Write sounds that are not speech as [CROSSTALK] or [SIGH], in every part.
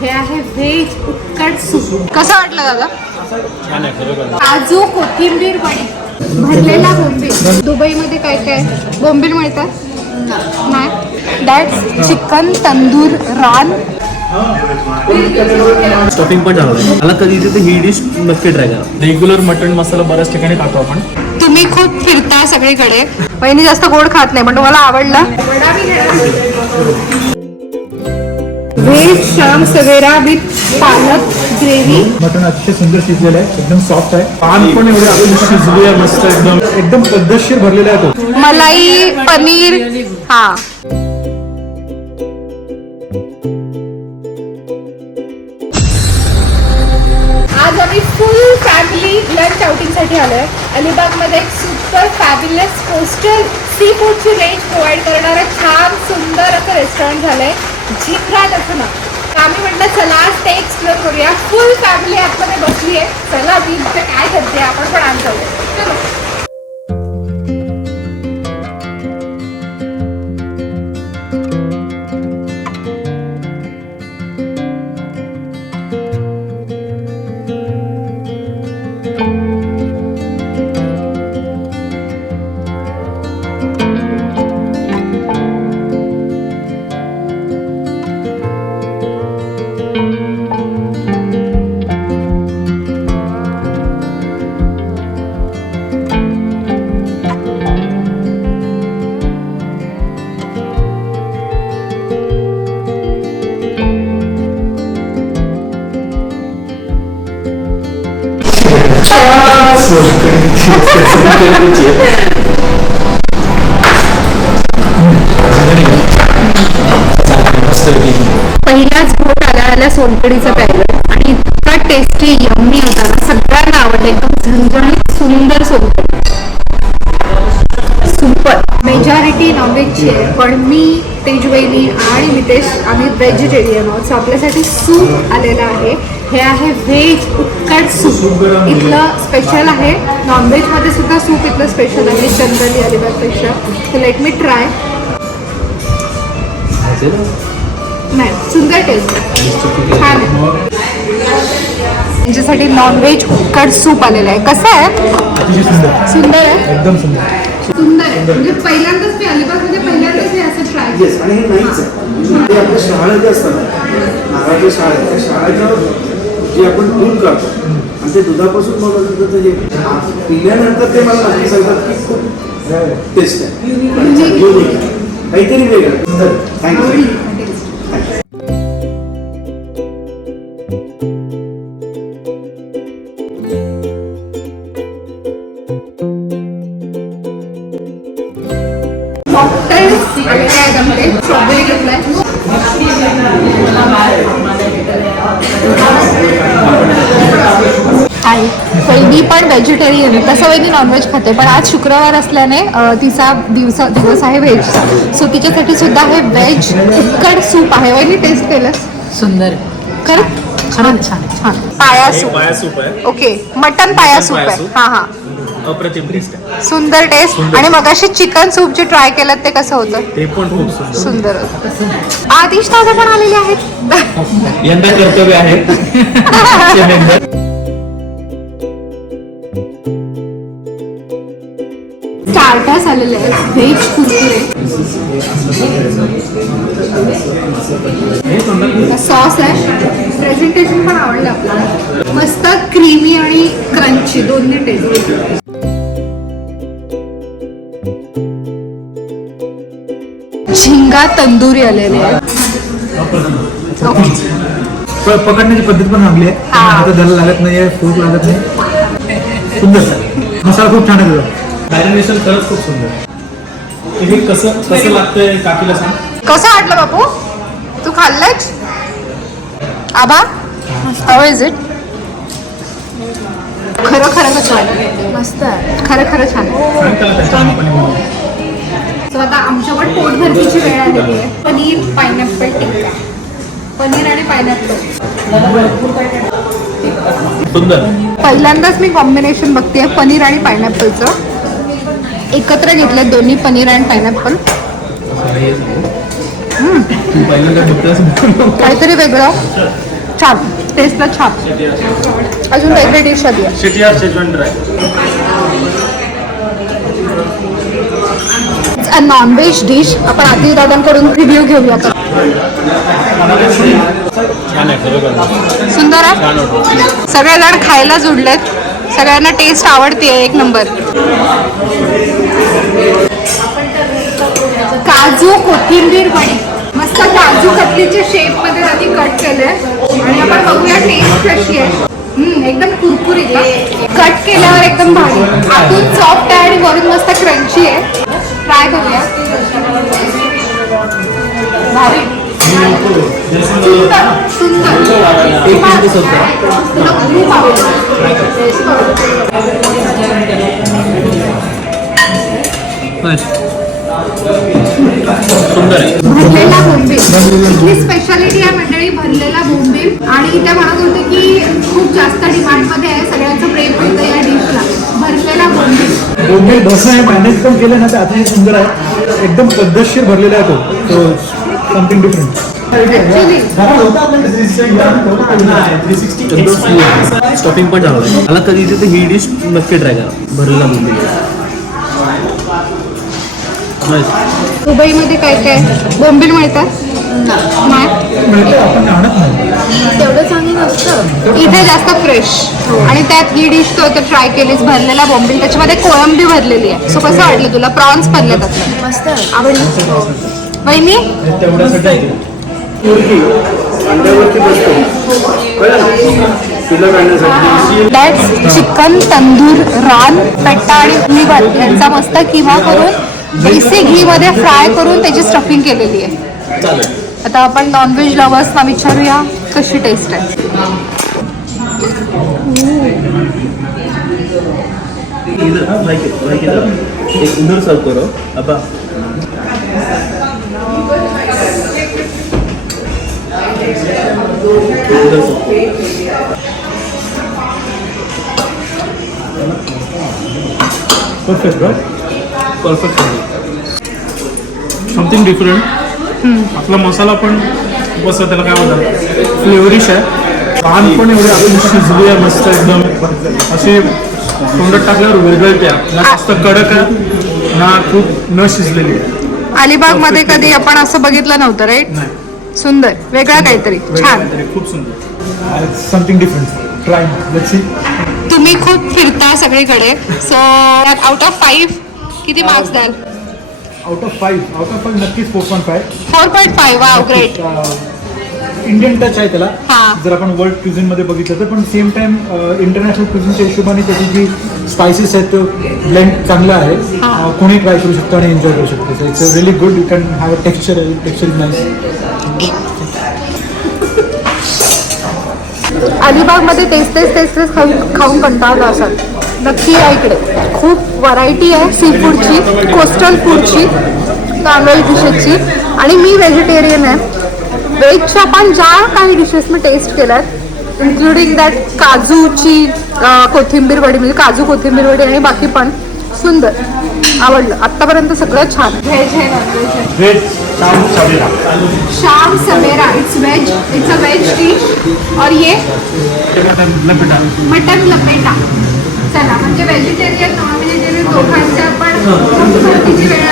हे आहे व्हेज उक्कट सूप. कसं वाटलं दादा? काजू कोथिंबीर वडी. भरलेला बोंबील. दुबईमध्ये काय काय? बोंबील मिळतात? नाही. दॅट्स चिकन तंदूर रान स्टफिंग पण झालं मला कधी इथे ही डिश नक्की ट्राय करा. रेग्युलर मटन मसाला बऱ्याच ठिकाणी खातो आपण. तुम्ही खूप फिरता सगळीकडे. वहिनी जास्त गोड खात नाही पण तुम्हाला आवडला. शाम सवेरा विथ पालक ग्रेव्ही. मटण अतिशय सुंदर शिजलेलं आहे एकदम सॉफ्ट आहे. पान पण एवढे शिजले आहे मस्त एकदम. एकदम पद्धतशीर भरलेला आहे तो. मलाई पनीर हा. आज आम्ही फुल फॅमिली लंच आउटिंगसाठी आलो आहे अलिबागमध्ये एक सुपर फॅब्युलस कोस्टल सी फूडची रेंज प्रोव्हाइड करणारं छान सुंदर असं रेस्टॉरंट झालं आहे लखनौ तर आम्ही म्हटलं चला आज ते एक्सप्लोर करूया. फुल फॅमिली आतमध्ये बसली आहे चला मी इथे काय करते? आपण पण आज जाऊया. चलो पहिलाच घोट आला आला सोलकडीचं प्यायलं. आणि इतका टेस्टी यम्मी होता ना. सगळ्यांना आवडला. एकदम झणझणीत सुंदर सोलकडी सुपर मेजॉरिटी नॉनव्हेजची आहे. पण मी तेजवैनी आणि नितेश आम्ही व्हेजिटेरियन आहोत. सो आपल्यासाठी सूप आलेला आहे. हे आहे व्हेज उक्कट सूप. इथलं स्पेशल आहे. नॉनव्हेजमध्ये सुद्धा सूप इथलं स्पेशल आहे. जनरली अलिबागपेक्षा तर लेट मी ट्राय नाही सुंदर टेस्ट छान आहे. त्यांच्यासाठी नॉनव्हेज उक्कड सूप आलेलं आहे. कसं आहे? सुंदर. सुंदर आहे? एकदम सुंदर. सुंदर आहे. म्हणजे पहिल्यांदाच मी अलिबागमध्ये पहिल्यांदाच हे असं ट्राय येस आणि हे नाहीच आहे. आपल्या शाळा ज्या असतात. ना, नारळाच्या शाळा त्या शाळेच्या जे आपण दूध काढतो. आणि ते दुधापासून ते जे पिल्यानंतर ते मला नक्की सांगतात की खूप टेस्ट आहे. Unique आहे. काहीतरी वेगळं. थँक्यू वहिनी पण व्हेजिटेरियन आहे. तसं वहिनी नॉनव्हेज खाते. पण आज शुक्रवार असल्याने तिचा दिवस दिवस आहे व्हेजचा सो तिच्यासाठी सुद्धा हे व्हेज उक्कड सूप आहे. वहिनी टेस्ट केलं सुंदर. खरं? छान छान. छान पाया हे सूप पाया सूप आहे. ओके मटन पाया सूप आहे. हा हा. अप्रतिम टेस्ट आहे. सुंदर टेस्ट आणि मगाशी चिकन सूप जे ट्राय केलं ते कसं होतं? ते पण खूप सुंदर. सुंदर होतं. आदिश दादा पण आलेले आहेत. यंदा कर्तव्य आहे. [LAUGHS] सॉस आहे. प्रेझेंटेशन पण आवडलं आपल्याला. मस्त क्रीमी आणि क्रंची दोन्ही टेस्ट झिंगा तंदुरी आलेले पकडण्याची पद्धत पण चांगली आहे. हा. आता त्याला लागत नाही फूक लागत नाही. सुंदर. मसाला खूप छान आहे तुझा. मॅरिनेशन खरंच खूप सुंदर हे कसं कसं लागतंय? काकीला सांग. कसं वाटलं बापू? तू खाल्लंच आबा हाऊ इज इट खरं खरं वाटलं? मस्त आहे. खरं खरं छान. सांग त्याला त्याच्या. सो आता आमच्याकडे पोटभरतीची वेळ आलेली आहे. पनीर पायनॅपल टिक्का. पनीर आणि पायनॅपल सुंदर. पहिल्यांदाच मी कॉम्बिनेशन बघते पनीर आणि पायनॅपलचं एकत्र घेतलं दोन्ही पनीर आणि पायनॅपल. काहीतरी वेगळं. छान. टेस्टला छान. अजून काहीतरी डिश हवी आहे नॉनव्हेज डिश आपण आधी दादांकडून रिव्ह्यू घेऊया. सुंदर आहे सगळेजण खायला जुडलेत. सगळ्यांना टेस्ट आवडते एक नंबर काजू कोथिंबीर वडी. मस्त काजू कतलीच्या शेपमध्ये आधी कट केले आणि आपण बघूया टेस्ट कशी आहे. हम्म, एकदम कुरकुरीत आहे. कट केल्यावर एकदम भारी. आतून सॉफ्ट आहे आणि वरून मस्त क्रंची आहे. ट्राय करूया भारी. सुंदर सुंदर. सुंदर आहे. भरलेला बोंबील. इथली स्पेशालिटी आहे मंडळी भरलेला बोंबील. आणि ते म्हणत होते की खूप जास्त डिमांडमध्ये आहे. सगळ्यांचं प्रेम होतं या डिशला भरलेला बोंबील. बोंबील मॅनेज पण केलं ना ते अतिशय सुंदर आहे. एकदम पद्धतशीर भरलेला आहे तो. तो समथिंग डिफरंट स्टफिंग पण आहे मला कधी इथे ही डिश नक्की ट्राय करा. भरलेला बोंबील. दुबईमध्ये काय काय? बोंबील मिळतात? तेवढं चांगलं नसतं. इथे जास्त फ्रेश आणि त्यात ही डिश तो तर ट्राय केलीस भरलेला बोंबील. त्याच्यामध्ये कोळंबी भरलेली आहे. सो कसं वाटलं तुला? प्रॉन्स भरले त्यातलं मस्त. आवडलं? दॅट्स चिकन तंदूर रान पेट्टा आणि लिव्हर यांचा मस्त किमा करून देसी घी मध्ये फ्राय करून त्याची स्टफिंग केलेली आहे. आता आपण नॉनव्हेज लवर्सना विचारूया कशी टेस्ट आहे? हाँ उधर सर्व करो. अब. उधर सर्व परफेक्ट परफेक्ट समथिंग डिफरंट आपला मसाला पण असं त्याला काय म्हणतात फ्लेवरिश आहे. पान पण एवढे आपण शिजली आहे मस्त एकदम. असे तोंडात टाकल्यावर विरघळते आहे. ना जास्त कडक आहे. ना खूप न शिजलेली आहे. अलिबागमध्ये कधी आपण असं बघितलं नव्हतं राईट सुंदर. वेगळं काहीतरी. छान. खूप सुंदर. समथिंग डिफरंट ट्राय तुम्ही खूप फिरता सगळीकडे. सो आउट ऑफ फाईव्ह किती मार्क्स द्याल? Out of five out of five नक्कीच four point five four point five wow great Indian touch आहे त्याला. हा. जर आपण वर्ल्ड क्युझिनमध्ये बघितलं तर पण सेम टाइम इंटरनॅशनल क्युझिनच्या हिशोबाने त्याची जी स्पायसेस आहेत तो ब्लेंड चांगला आहे. अं, कोणी ट्राय करू शकतो आणि एन्जॉय करू शकतो. It's a really good you can have a texture texture is nice अलिबागमध्ये तेच तेच तेच तेच खाऊन खाऊन कंटाळलं असत नक्की या इकडे. खूप व्हरायटी आहे सी फूडची कोस्टल फूडची नॉनव्हेज डिशेसची आणि मी व्हेजिटेरियन आहे. व्हेजच्या पण ज्या काही डिशेस मी टेस्ट केल्यात इन्क्लुडिंग दॅट काजूची कोथिंबीर वडी म्हणजे काजू कोथिंबीर वडी आणि बाकी पण सुंदर. आवडलं. आत्तापर्यंत सगळं छान. व्हेज आहे नॉनव्हेज आहे. Veg Shaam Savera. Shaam Savera. It's veg it's a veg dish और ये? मटन लपेटा. चला म्हणजे व्हेजिटेरियन नॉन व्हेजिटेरियन दोघांच्या पण भरतीची वेळ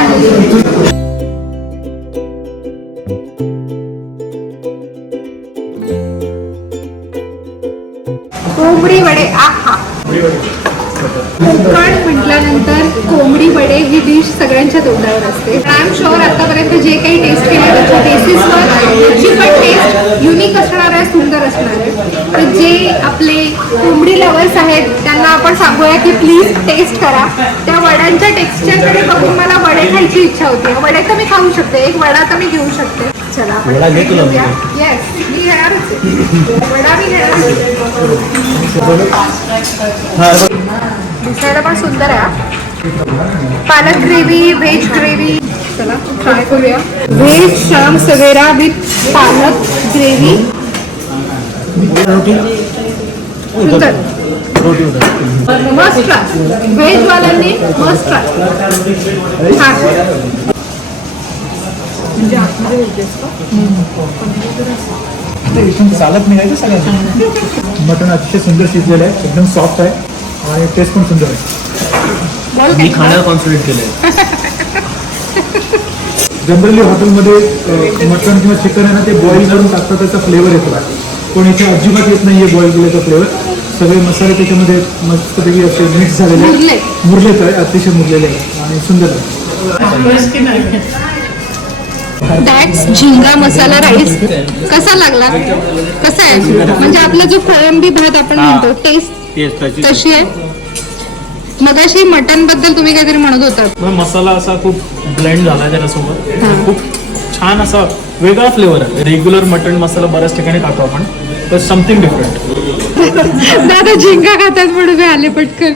कोंबडी वडे आहा. कोकण म्हटल्यानंतर कोंबडी वडे ही डिश सगळ्यांच्या तोंडावर असते. आय एम शुअर आतापर्यंत जे काही टेस्ट केले त्याच्या बेसिसवर पण टेस्ट युनिक असणार आहे सुंदर असणार आहे. तर जे आपले लवर्स आहेत त्यांना आपण सांगूया की प्लीज टेस्ट करा. त्या वड्यांच्या टेक्स्चरकडे बघून मला वडे खायची इच्छा होती. वडे तर मी खाऊ शकते एक वडा तर मी घेऊ शकते. चला वडा. येस मी घेणारच आहे. वडा मी. दिसायला पण सुंदर आहे. पालक ग्रेव्ही व्हेज ग्रेव्ही चला ट्राय करूया. Veg Shaam Savera with palak gravy सुंदर. ट्राय ट्राय इथून चालत निघायचं सगळ्यांना. मटण अतिशय सुंदर शिजलेलं आहे. एकदम सॉफ्ट आहे. आणि टेस्ट पण सुंदर आहे. मी खाण्यावर कॉन्सन्ट्रेट केलंय. जनरली हॉटेलमध्ये मटण किंवा चिकन आहे ना ते बॉईल करून टाकतात त्याचा फ्लेवर येतो. पण इथे अजिबात येत नाही आहे बॉईल केल्याचा फ्लेवर सगळे मसाले त्याच्यामध्ये मस्तपैकी असे मिक्स झालेले. मुरलेत. आहे अतिशय मुरलेले आहे आणि सुंदर आहे दॅट्स झिंगा मसाला राईस कसा लागला? कसा आहे? म्हणजे आपला जो कोळंबी भात आपण म्हणतो टेस्ट कशी आहे. मगाशी मटनबद्दल तुम्ही काहीतरी म्हणत मग मसाला असा खूप ब्लेंड झाला त्याच्यासोबत. खूप छान असा वेगळा फ्लेवर आहे. रेग्युलर मटण मसाला बऱ्याच ठिकाणी खातो आपण तर समथिंग डिफरंट दादा झिंगा खातात म्हणून मी आले पटकन.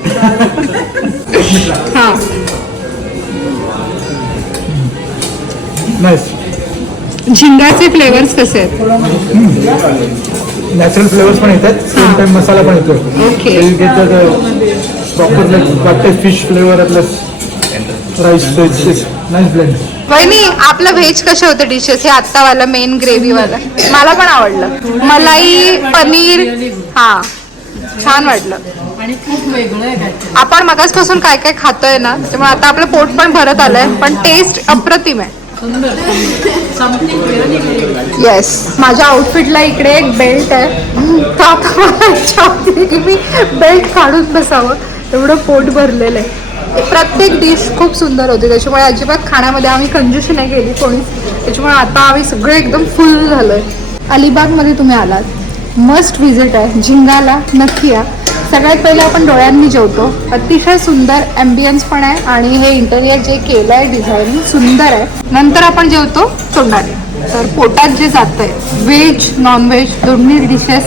हा. नाईस झिंगाचे फ्लेवर्स कसे आहेत? नॅचरल फ्लेवर्स पण येतात सेम टाइम मसाला पण येतो. ओके प्रॉपर लाईक वाटते fish flavour plus rice nice blend वहिनी आपलं व्हेज कसे होते डिशेस हे आत्तावाला मेन ग्रेव्ही वाला मला पण आवडलं. मलाई पनीर हा छान वाटलं. आणि खूप वेगळं आहे काहीतरी आपण मगासपासून काय काय खातोय ना त्यामुळे आता आपलं पोट पण भरत आलंय पण टेस्ट अप्रतिम आहे. सुंदर समथिंग रिअली येस माझ्या आउटफिटला इकडे एक बेल्ट आहे. तर आता मला इच्छा होती की मी बेल्ट काढून बसावं. एवढं पोट भरलेलं आहे. प्रत्येक डिश खूप सुंदर होती. त्याच्यामुळे अजिबात खाण्यामध्ये आम्ही कंजेशन नाही केली कोणीच. त्याच्यामुळे आता आम्ही सगळं एकदम फुल झालोय. अलिबागमध्ये तुम्ही आलात. मस्ट व्हिजिट आहे. झिंगाला नक्की या. सगळ्यात पहिले आपण डोळ्यांनी जेवतो. अतिशय सुंदर ॲम्बियन्स पण आहे आणि हे इंटेरियर जे केलं आहे डिझायनिंग सुंदर आहे. नंतर आपण जेवतो तोंडाने. तर पोटात जे जातं आहे व्हेज नॉनव्हेज दोन्ही डिशेस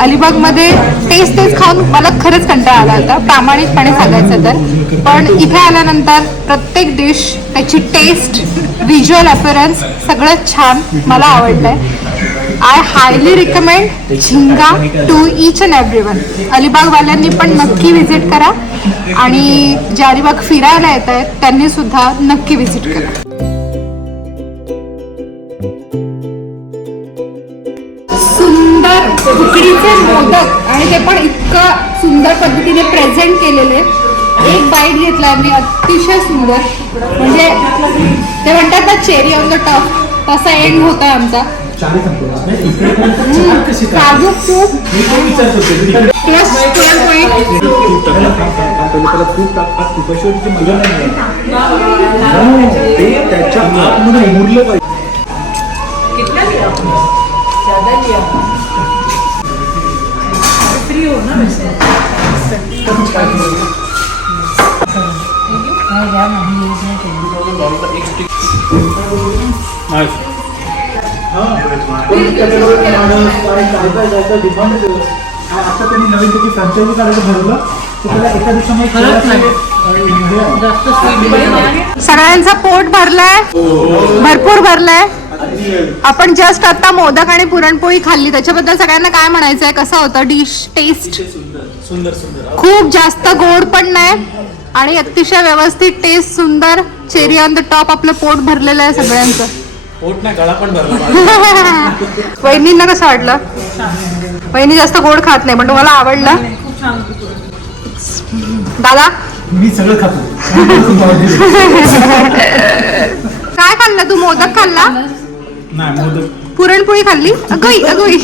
अलिबागमध्ये तेच तेच खाऊन मला खरंच कंटाळा आला होता. प्रामाणिकपणे सांगायचं तर. पण इथे आल्यानंतर प्रत्येक डिश त्याची टेस्ट व्हिज्युअल अपिअरन्स सगळं छान मला आवडलंय. I highly recommend Zinga to each and every one अलिबागवाल्यांनी पण नक्की व्हिजिट करा. आणि जे अलिबाग फिरायला येत आहेत त्यांनी सुद्धा नक्की व्हिजिट करा. उकडीचे मोदक आणि ते पण इतकं सुंदर पद्धतीने प्रेझेंट केलेले. एक बाईट घेतलाय मी अतिशय सुंदर. म्हणजे ते म्हणतात ना चेरी ऑन द टॉप तसा एंड होता आमचा. काजू प्लस खूप ते त्याच्या आता त्यांनी नवीन त्याची फ्रँचायझी काढायचं ठरवलं त्याला एका दिवसामध्ये सगळ्यांचा पोट भरलाय भरपूर भरलाय. आपण जस्ट आता मोदक आणि पुरणपोळी खाल्ली. त्याच्याबद्दल सगळ्यांना काय म्हणायचंय? कसं होतं डिश टेस्ट सुंदर सुंदर. खूप जास्त गोड पण नाही आणि अतिशय व्यवस्थित टेस्ट सुंदर चेरी ऑन द टॉप आपलं पोट भरलेलं आहे सगळ्यांचं. पोट नाही गळा पण भरला [LAUGHS] वहिनींना कसं वाटलं? वहिनी जास्त गोड खात नाही पण तुम्हाला आवडलं? खूप छान दादा? मी सगळं खातो. काय खाल्लं तू? मोदक खाल्ला? नाही मोदक. पुरणपोळी खाल्ली? अगोई अगोई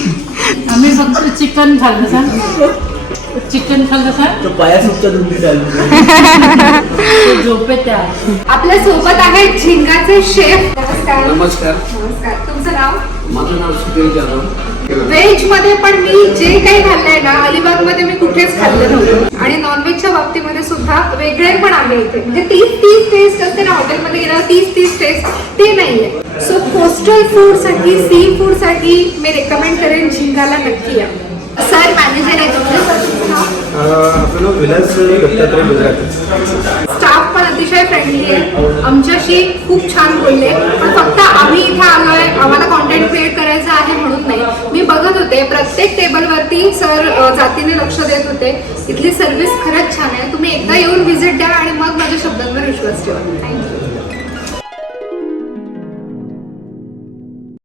आम्ही फक्त चिकन खाल्लं सर. चिकन खाल्लं पाया [LAUGHS] झोपेत आपल्यासोबत आहेत झिंगाचे शेफ. नमस्कार. नमस्कार. नमस्कार. तुमचं नाव? माझं नाव सुखदेव जाधव. व्हेजमध्ये पण मी जे काही खाल्लंय ना अलिबागमध्ये मी कुठेच खाल्लं नव्हतं. आणि नॉनव्हेजच्या बाबतीमध्ये सुद्धा वेगळे पण आहे इथे. म्हणजे तीच तीच टेस्ट असते ना हॉटेलमध्ये गेल्यावर तीच तीच टेस्ट ते नाहीये. सो कोस्टल फूडसाठी सी फूडसाठी मी रेकमेंड करेन झिंगाला नक्की या. सर मॅनेजर आहे तुमचे? आपलं नाव विलास दत्तात्रय गुजराती. स्टाफ पण अतिशय फ्रेंडली आहे. आमच्याशी खूप छान बोलले. पण फक्त आम्ही इथे आलोय आम्हाला कॉन्टेंट क्रिएट करायचं आहे म्हणून नाही. मी बघत होते प्रत्येक टेबलवरती सर जातीने लक्ष देत होते. इथली सर्व्हिस खरंच छान आहे. तुम्ही एकदा येऊन व्हिजिट द्या आणि मग माझ्या शब्दांवर विश्वास ठेवा.